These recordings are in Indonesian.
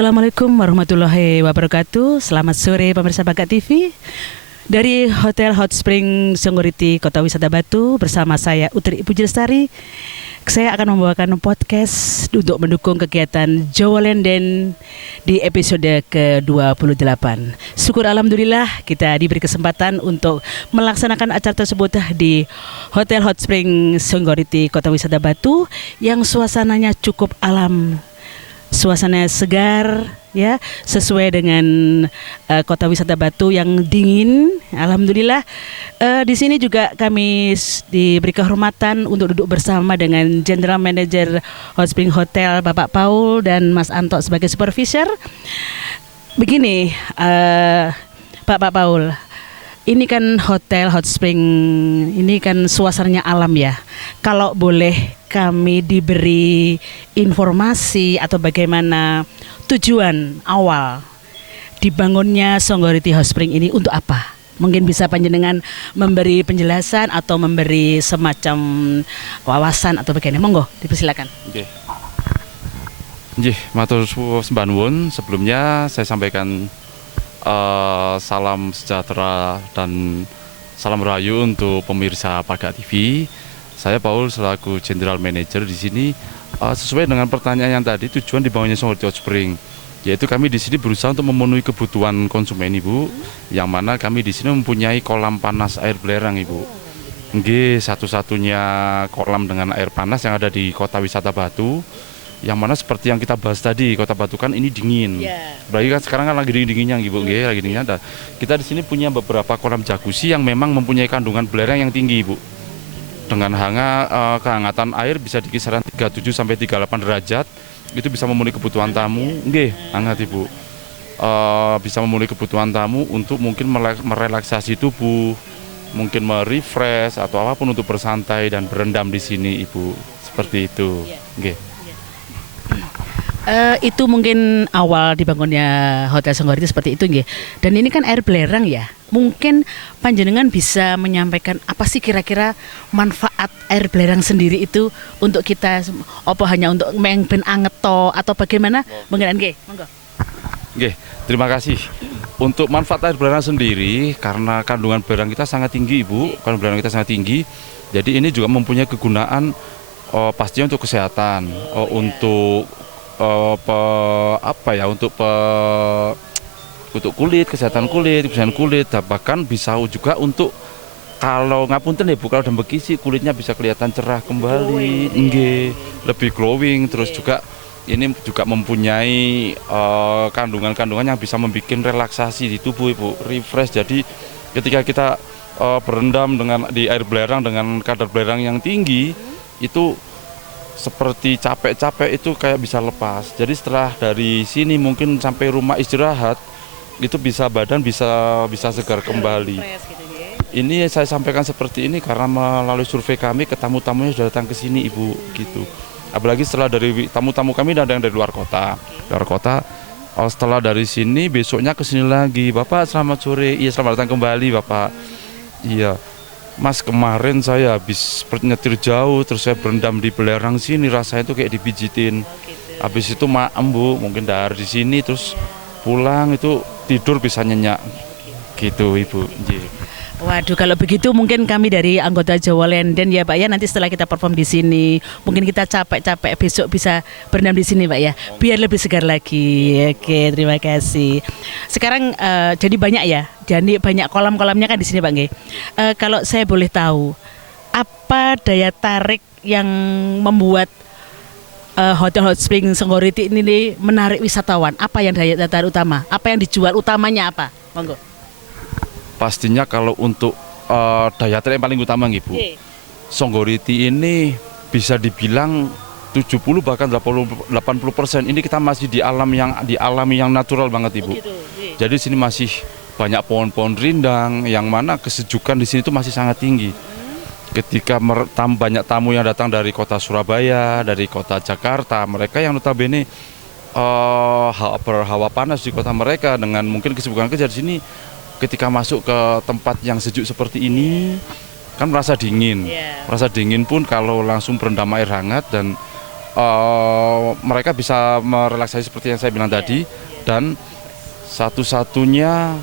Assalamualaikum warahmatullahi wabarakatuh. Selamat sore pemirsa Bagat TV. Dari Hotel Hot Spring Songgoriti Kota Wisata Batu bersama saya Utri Puji Lestari. Saya akan membawakan podcast untuk mendukung kegiatan Jawa Lenden di episode ke-28. Syukur alhamdulillah kita diberi kesempatan untuk melaksanakan acara tersebut di Hotel Hot Spring Songgoriti Kota Wisata Batu yang suasananya cukup alam. Suasana segar ya, sesuai dengan Kota Wisata Batu yang dingin. Alhamdulillah di sini juga kami diberi kehormatan untuk duduk bersama dengan General Manager Hot Spring Hotel Bapak Paul dan Mas Anto sebagai supervisor. Begini Bapak Paul, ini kan Hotel Hot Spring, ini kan suasananya alam ya. Kalau boleh kami diberi informasi atau bagaimana tujuan awal dibangunnya Songgoriti Hot Spring ini untuk apa? Mungkin bisa panjenengan memberi penjelasan atau memberi semacam wawasan atau bagaimana? Monggo, dipersilakan. Nggih, matur nuwun. Sebelumnya saya sampaikan salam sejahtera dan salam rahayu untuk pemirsa Bagat TV. Saya Paul selaku General Manager di sini. Sesuai dengan pertanyaan yang tadi, tujuan dibangunnya Songgoriti Hot Spring, yaitu kami di sini berusaha untuk memenuhi kebutuhan konsumen Ibu, yang mana kami di sini mempunyai kolam panas air belerang Ibu. Nggih, satu-satunya kolam dengan air panas yang ada di Kota Wisata Batu. Yang mana seperti yang kita bahas tadi, Kota Batu kan ini dingin. Berarti kan sekarang kan lagi dingin-dinginnya Ibu, nggih, lagi dinginnya. Kita di sini punya beberapa kolam jacuzzi yang memang mempunyai kandungan belerang yang tinggi Ibu. Dengan kehangatan air bisa di kisaran 37 sampai 38 derajat, itu bisa memenuhi kebutuhan tamu. Nggih, hangat Ibu. Bisa memenuhi kebutuhan tamu untuk mungkin merelaksasi tubuh, mungkin merefresh atau apapun untuk bersantai dan berendam di sini Ibu. Seperti itu. Nggih. Itu mungkin awal dibangunnya Hotel Songgoriti seperti itu nggih. Dan ini kan air belerang ya. Mungkin panjenengan bisa menyampaikan apa sih kira-kira manfaat air belerang sendiri itu untuk kita, apa hanya untuk ben anget atau bagaimana? Mungkin nggih, monggo. Nggih, terima kasih. Untuk manfaat air belerang sendiri, karena kandungan belerang kita sangat tinggi Ibu, kandungan belerang kita sangat tinggi. Jadi ini juga mempunyai kegunaan pastinya untuk kesehatan, untuk untuk kulit, kesehatan kulit, kebersihan kulit, bahkan bisa juga untuk kalau ngapunten ya Bu, kalau udah bekisi kulitnya bisa kelihatan cerah kembali, nggih, lebih glowing. Terus juga ini juga mempunyai kandungan-kandungan yang bisa membuat relaksasi di tubuh Ibu, refresh. Jadi ketika kita berendam di air belerang dengan kadar belerang yang tinggi, itu seperti capek-capek itu kayak bisa lepas. Jadi setelah dari sini mungkin sampai rumah istirahat itu badan bisa segar kembali. Ini saya sampaikan seperti ini karena melalui survei kami ke tamu-tamunya sudah datang ke sini Ibu gitu. Apalagi setelah dari tamu-tamu kami ada yang dari luar kota. Setelah dari sini besoknya ke sini lagi. Bapak selamat sore. Iya, selamat datang kembali Bapak. Iya. Mas, kemarin saya habis nyetir jauh, terus saya berendam di belerang sini, rasanya itu kayak dipijitin. Habis itu maem Bu, mungkin dari sini terus pulang itu tidur bisa nyenyak. Gitu Ibu. Waduh, kalau begitu mungkin kami dari anggota Jawa Lenden ya Pak ya, nanti setelah kita perform di sini, mungkin kita capek-capek besok bisa berendam di sini Pak ya, biar lebih segar lagi. Oke, terima kasih. Sekarang jadi banyak ya, jadi banyak kolam-kolamnya kan di sini Pak nggih. Kalau saya boleh tahu, apa daya tarik yang membuat Hotel Hot Spring Songgoriti ini menarik wisatawan? Apa yang daya tarik utama? Apa yang dijual utamanya apa? Monggo. Pastinya kalau untuk daya tarik yang paling utama Bu, Songgoriti ini bisa dibilang 70 bahkan 80% ini kita masih di alami yang natural banget Ibu. Jadi sini masih banyak pohon-pohon rindang yang mana kesejukan di sini itu masih sangat tinggi. Ketika banyak tamu yang datang dari kota Surabaya, dari kota Jakarta, mereka yang notabene berhawa panas di kota mereka dengan mungkin kesibukan kerja di sini, ketika masuk ke tempat yang sejuk seperti ini kan merasa dingin. Merasa dingin pun kalau langsung berendam air hangat dan mereka bisa merelaksasi seperti yang saya bilang tadi. Dan satu-satunya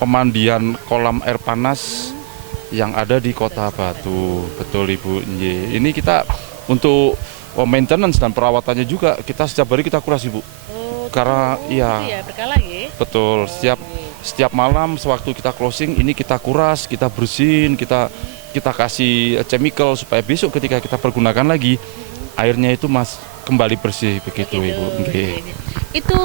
pemandian kolam air panas yang ada di Kota Batu. Betul Ibu. Ini kita untuk maintenance dan perawatannya juga kita setiap hari kita kuras Ibu. Karena iya berkala ya. betul, setiap malam sewaktu kita closing ini kita kuras, kita bersihin, kita kasih chemical supaya besok ketika kita pergunakan lagi airnya itu kembali bersih begitu Ibu. Itu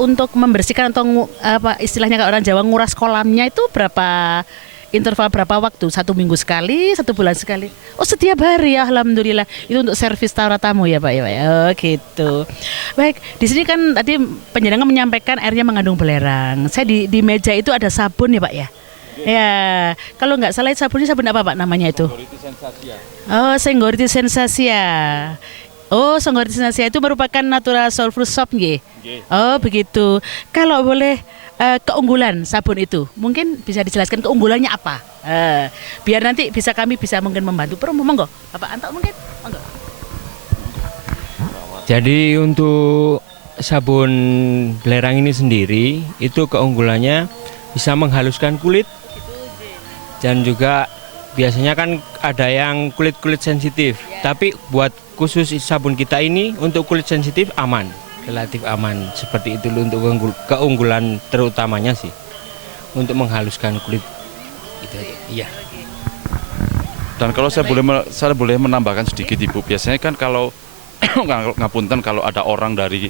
untuk membersihkan atau apa istilahnya kalau orang Jawa nguras kolamnya itu berapa interval berapa waktu? 1 minggu sekali, 1 bulan sekali? Oh setiap hari ya, alhamdulillah. Itu untuk servis tamu ya Pak ya Pak ya. Oh gitu. Baik, di sini kan tadi penjenengan menyampaikan airnya mengandung belerang. Saya di meja itu ada sabun ya Pak ya. Ya, kalau nggak salah sabunnya sabun apa Pak namanya itu? Oh, Senggoriti Sensasia. Oh, Senggoriti Sensasia itu merupakan natural sulfur soap nggih. Oh, begitu. Kalau boleh keunggulan sabun itu, mungkin bisa dijelaskan keunggulannya apa? Biar nanti kami bisa mungkin membantu promo, monggo. Bapak Anto mungkin, monggo. Jadi untuk sabun belerang ini sendiri, itu keunggulannya bisa menghaluskan kulit. Dan juga biasanya kan ada yang kulit-kulit sensitif, tapi buat khusus sabun kita ini untuk kulit sensitif aman. Relatif aman, seperti itu untuk keunggulan terutamanya sih untuk menghaluskan kulit itu aja. Iya. Dan kalau saya boleh menambahkan sedikit Ibu, biasanya kan kalau ngapunten kalau ada orang dari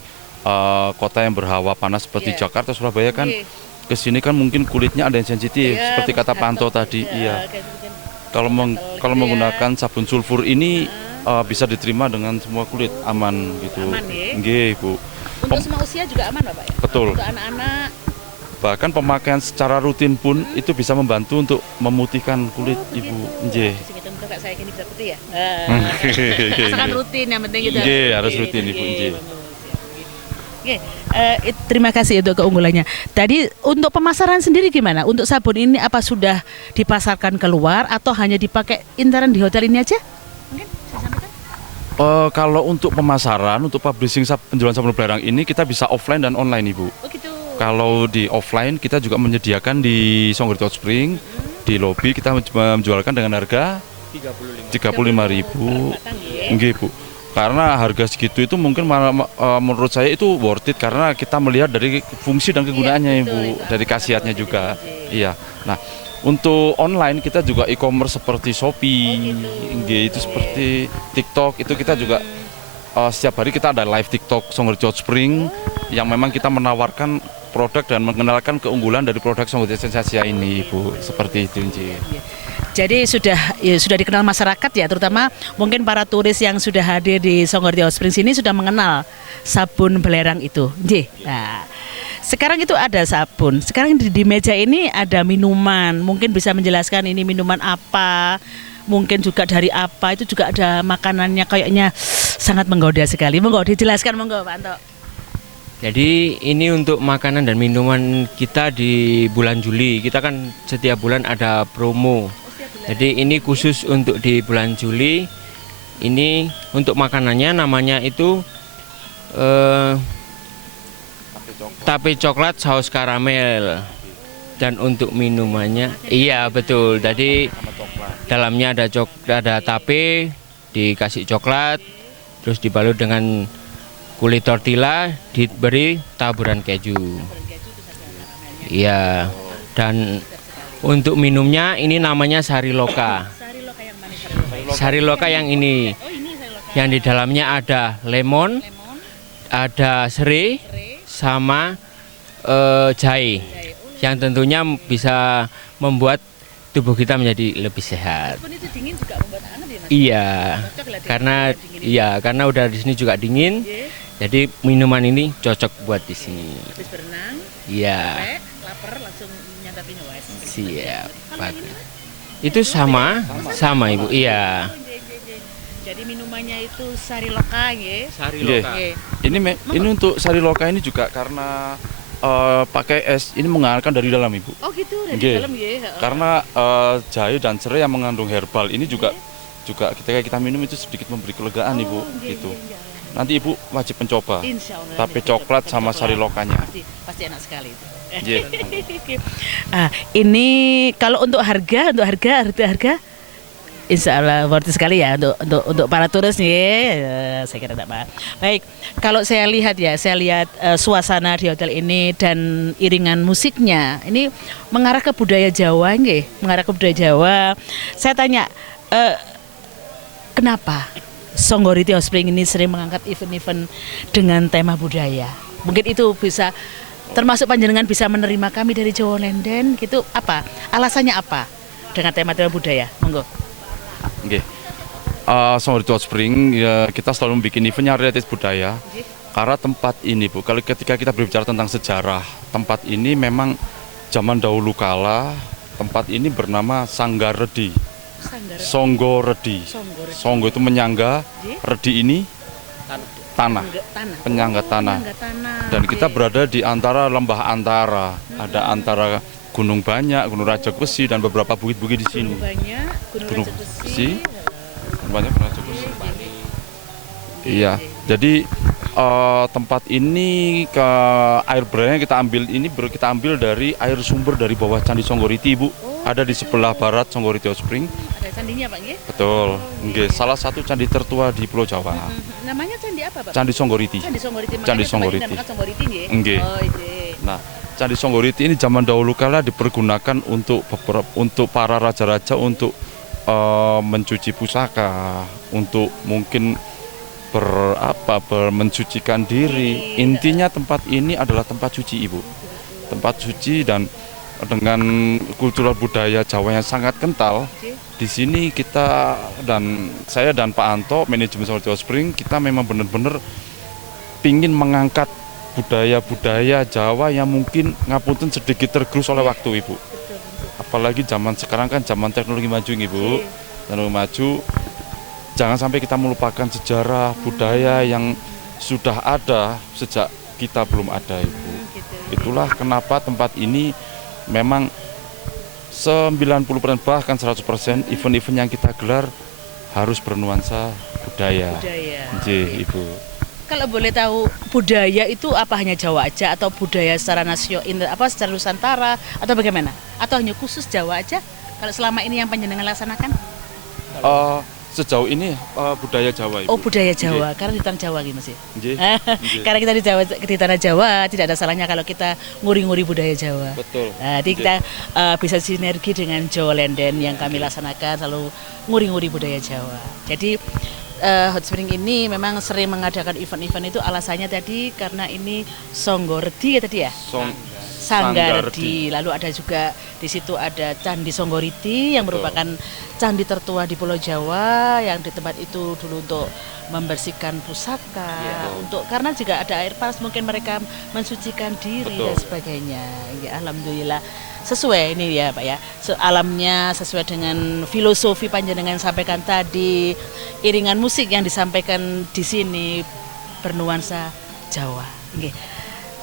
kota yang berhawa panas seperti Jakarta, Surabaya kan ke sini kan mungkin kulitnya ada yang sensitif seperti kata Pak Anto tadi. Iya. Kalau menggunakan sabun sulfur ini bisa diterima dengan semua kulit aman gitu. Aman ya? Nggih, Bu. Untuk semua usia juga aman Bapak ya? Betul. Untuk anak-anak. Bahkan pemakaian secara rutin pun itu bisa membantu untuk memutihkan kulit Ibu. Nggih. Enggak saya gini bisa putih ya? Nggih. Asalkan rutin yang penting gitu. Nggih, harus rutin Ibu. Nggih. Oke, terima kasih untuk keunggulannya. Tadi untuk pemasaran sendiri gimana? Untuk sabun ini apa sudah dipasarkan keluar atau hanya dipakai intern di hotel ini aja? Mungkin saya sampaikan. Kalau untuk pemasaran, untuk publishing penjualan sabun belerang ini kita bisa offline dan online Ibu. Oh gitu. Kalau di offline kita juga menyediakan di Songgoriti Hot Spring, di lobi kita menjualkan dengan harga 35.000. Nggih Bu. Karena harga segitu itu mungkin menurut saya itu worth it karena kita melihat dari fungsi dan kegunaannya Ibu, dari khasiatnya juga. Iya. Nah, untuk online kita juga e-commerce seperti Shopee, itu seperti TikTok itu kita juga setiap hari kita ada live TikTok Songgoriti Hot Spring yang memang kita menawarkan produk dan mengenalkan keunggulan dari produk Songgoriti Sensasia ini Ibu, seperti itu. Jadi sudah dikenal masyarakat ya, terutama mungkin para turis yang sudah hadir di Songgoriti Hot Springs ini sudah mengenal sabun belerang itu. Nah, sekarang itu ada sabun. Sekarang di meja ini ada minuman. Mungkin bisa menjelaskan ini minuman apa, mungkin juga dari apa. Itu juga ada makanannya kayaknya sangat menggoda sekali. Monggo dijelaskan monggo Pak Anto. Jadi ini untuk makanan dan minuman kita di bulan Juli. Kita kan setiap bulan ada promo. Jadi ini khusus untuk di bulan Juli. Ini untuk makanannya namanya itu tape coklat saus karamel. Dan untuk minumannya, iya betul. Jadi dalamnya ada tape, dikasih coklat, terus dibalut dengan kulit tortilla, diberi taburan keju. Iya. Dan untuk minumnya ini namanya Sari Loka. Sari Loka yang ini. Yang di dalamnya ada lemon, ada serai, sama jahe. Yang tentunya bisa membuat tubuh kita menjadi lebih sehat. Itu dingin juga membuat hangat ya Mas? Iya, karena udah di sini juga dingin. Jadi minuman ini cocok buat di sini. Habis berenang, Iya. lapar langsung nyantapin wes. Siap. Itu sama Ibu. Iya. Jadi minumannya itu Sari Loka ya. Sari Loka. Ini untuk Sari Loka ini juga karena pakai es ini mengalalkan dari dalam Ibu. Oh gitu, dari Nggih. dalam ya. Karena jahe dan serai yang mengandung herbal ini juga ketika kita minum itu sedikit memberi kelegaan Ibu gitu. nanti Ibu wajib mencoba. Insya Allah. Tapi coklat sama sari lokanya. Pasti enak sekali itu. Nggih. Ini kalau untuk harga, Insya Allah worth it sekali ya untuk para turis nih. Saya kira tidak apa. Baik, kalau saya lihat suasana di hotel ini dan iringan musiknya ini mengarah ke budaya Jawa, mengarah ke budaya Jawa. Saya tanya, kenapa Songgoriti Hot Spring ini sering mengangkat event-event dengan tema budaya? Mungkin itu bisa termasuk panjenengan bisa menerima kami dari Jawa Lenden gitu, apa alasannya apa dengan tema-tema budaya? Monggo. Nggih. Songgoriti Hot Spring ya, kita selalu bikin eventnya relatif budaya. Karena tempat ini Bu, kalau ketika kita berbicara tentang sejarah, tempat ini memang zaman dahulu kala tempat ini bernama Sanggaredi. Songgoredi. Songgo itu menyangga, redi ini tanah. Penyangga tanah. Dan kita berada di antara lembah antara. Ada antara Gunung Banyak, Gunung Rajabesi dan beberapa bukit-bukit di sini. Gunung Rajabesi. Banyak Gunung Rajabesi. Iya. Jadi tempat ini ke air beranya kita ambil dari air sumber dari bawah Candi Songgoriti, Bu. Ada di sebelah barat Songgoriti Hot Spring. Ada candinya, Pak, nggih? Betul. Nggih, salah satu candi tertua di Pulau Jawa. Namanya candi apa, Pak? Candi Songgoriti. Candi Songgoriti. Candi Songgoriti. Namanya Songgoriti nggih? Nggih. Oh, iya. Nah, Candi Songgoriti ini zaman dahulu kala dipergunakan untuk para raja-raja untuk mencuci pusaka, untuk mungkin mensucikan diri. Intinya tempat ini adalah tempat suci, Ibu. Tempat suci dan dengan kultural budaya Jawa yang sangat kental. Di sini kita dan saya dan Pak Anto, manajemen Songgoriti Hot Spring, kita memang benar-benar pingin mengangkat budaya-budaya Jawa yang mungkin ngapunten sedikit tergerus oleh waktu, Ibu. Apalagi zaman sekarang kan zaman teknologi maju, Ibu. Teknologi maju, jangan sampai kita melupakan sejarah budaya yang sudah ada sejak kita belum ada, Ibu. Itulah kenapa tempat ini memang 90% bahkan 100% event-event yang kita gelar harus bernuansa budaya. Nggih, Ibu. Kalau boleh tahu, budaya itu apa hanya Jawa aja atau budaya secara secara Nusantara atau bagaimana? Atau hanya khusus Jawa aja? Kalau selama ini yang panjenengan laksanakan? Sejauh ini budaya Jawa, Ibu. Oh, budaya Jawa, karena di tanah Jawa gitu, Mas. Nggih. Karena kita di tanah Jawa, tidak ada salahnya kalau kita nguri-nguri budaya Jawa. Betul. Jadi kita bisa sinergi dengan Jawa Lenden yang kami laksanakan, selalu nguri-nguri budaya Jawa. Jadi Hot Spring ini memang sering mengadakan event-event itu alasannya tadi karena ini Songgoreti ya tadi ya? Sanggaredi. Lalu ada juga di situ ada Candi Songgoriti yang merupakan candi tertua di Pulau Jawa yang di tempat itu dulu untuk membersihkan pusaka, karena juga ada air panas mungkin mereka mensucikan diri dan sebagainya. Ya, alhamdulillah sesuai ini ya Pak ya. Alamnya sesuai dengan filosofi panjenengan sampaikan tadi, iringan musik yang disampaikan di sini bernuansa Jawa. Nggih.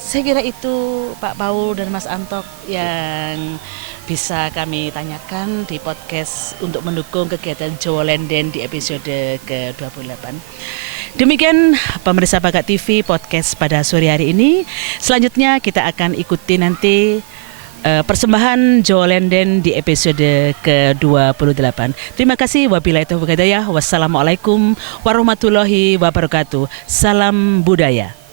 Saya kira itu Pak Paul dan Mas Antok yang bisa kami tanyakan di podcast untuk mendukung kegiatan Jawa Lenden di episode ke-28. Demikian pemirsa Bagat TV podcast pada sore hari ini. Selanjutnya kita akan ikuti nanti persembahan Jawa Lenden di episode ke-28. Terima kasih. Wabillahi taufiq wal hidayah. Wassalamualaikum warahmatullahi wabarakatuh. Salam budaya.